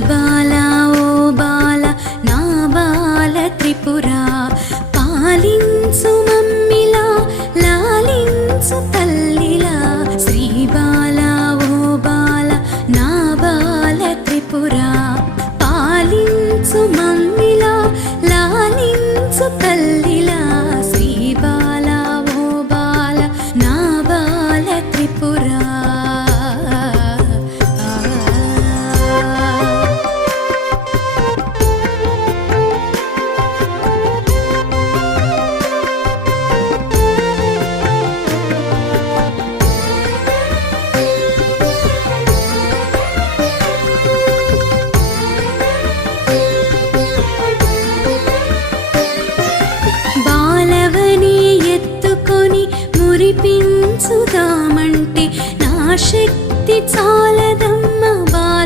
బాలా ఓ బాల నా బాల త్రిపురా పాలించు మమ్మిలా లాలించు తల్లిలా శ్రీ బాలా ఓ బాల నా బాల త్రిపురా పాలించు మమ్మిలా లాలించు తల్లిలా శ్రీ బాలా ఓ బాల నా బాల త్రిపురా బాలవని ఎత్తుకొని మురిపించుదామంటే నా శక్తి చాలదం